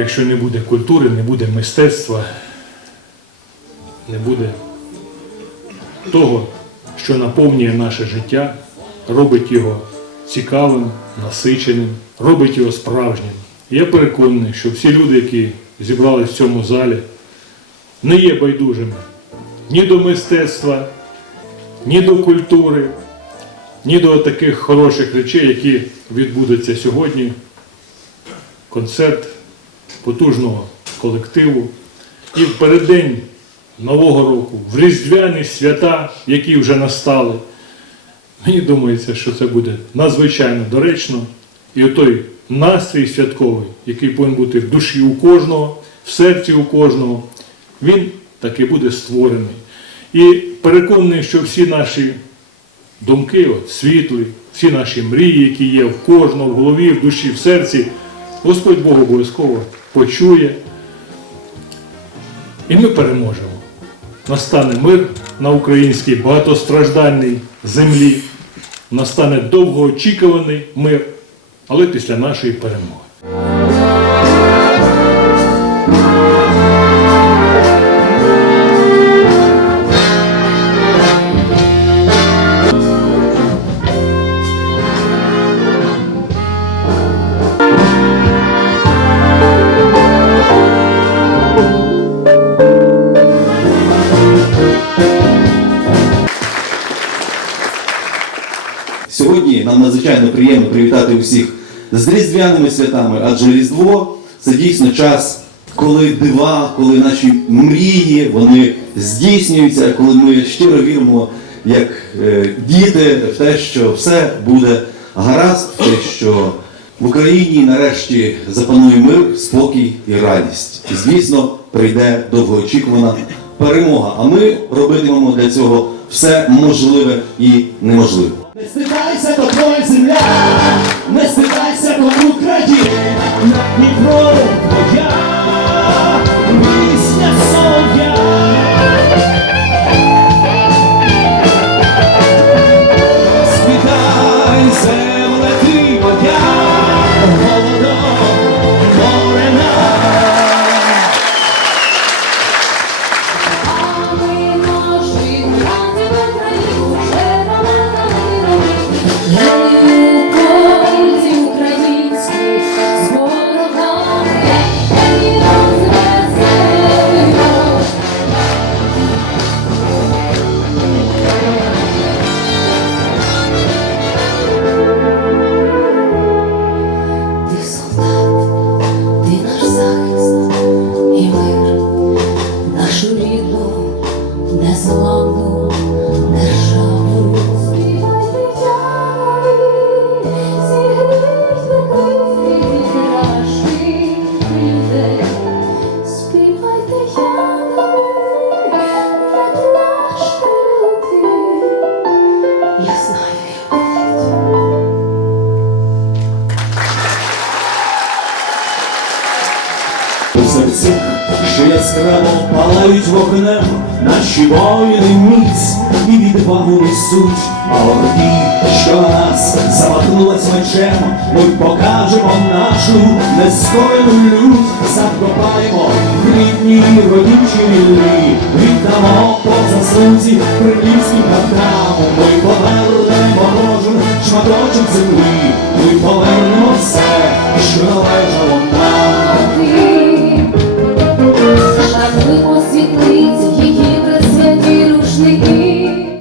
якщо не буде культури, не буде мистецтва, не буде того, що наповнює наше життя, робить його цікавим, насиченим, робить його справжнім. Я переконаний, що всі люди, які зібрались в цьому залі, не є байдужими ні до мистецтва, ні до культури, ні до таких хороших речей, які відбудуться сьогодні. Концерт потужного колективу. І в переддень Нового року, в різдвяні свята, які вже настали. Мені думається, що це буде надзвичайно доречно. І отой настрій святковий, який повинен бути в душі у кожного, в серці у кожного, він таки буде створений. І переконаний, що всі наші думки, от, світлі, всі наші мрії, які є в кожного, в голові, в душі, в серці, Господь Бог обов'язково почує. І ми переможемо. Настане мир на українській багатостраждальній землі. Настане довгоочікуваний мир, але після нашої перемоги. Сьогодні нам надзвичайно приємно привітати усіх з різдвяними святами, адже Різдво це дійсно час, коли дива, коли наші мрії вони здійснюються, коли ми щиро віримо, як е, діти, в те, що все буде гаразд, в те, що в Україні нарешті запанує мир, спокій і радість. І звісно, прийде довгоочікувана перемога. А ми робитимемо для цього все можливе і неможливе. Не стидайся, то твоя земля, не стидайся, то що яскраво палають вогнем, наші воїни міць і відвагу несуть, а орді, що нас замахнулась мечем, ми покажемо нашу нескорену лють, закопаємо в рідній родючій вільні, віддамо по заслузі кремлівським братам, ми повернемо кожен шматочок землі, ми повернемо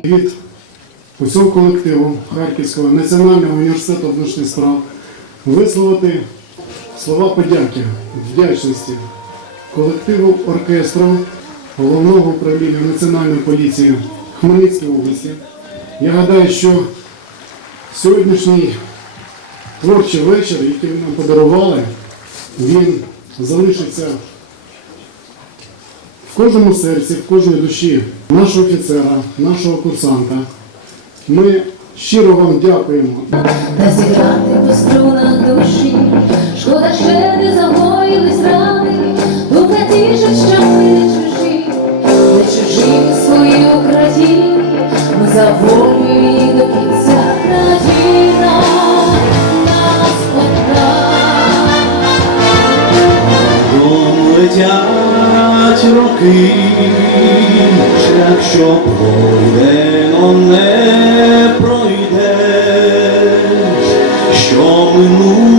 від усього колективу Харківського національного університету внутрішніх справ висловити слова подяки, вдячності колективу оркестру головного управління Національної поліції Хмельницької області. Я гадаю, що сьогоднішній творчий вечір, який нам подарували, він залишиться в кожному серці, в кожній душі нашого офіцера, нашого курсанта. Ми щиро вам дякуємо. Та зіграти по струнах душі, шкода ще не загоїлись рани, дух тішить, що ми не чужі, не чужі в своїй Україні, ми за волю і до кінця країна нас одна. Минать роки, шлях, що пройдено, не пройдеш, що минуло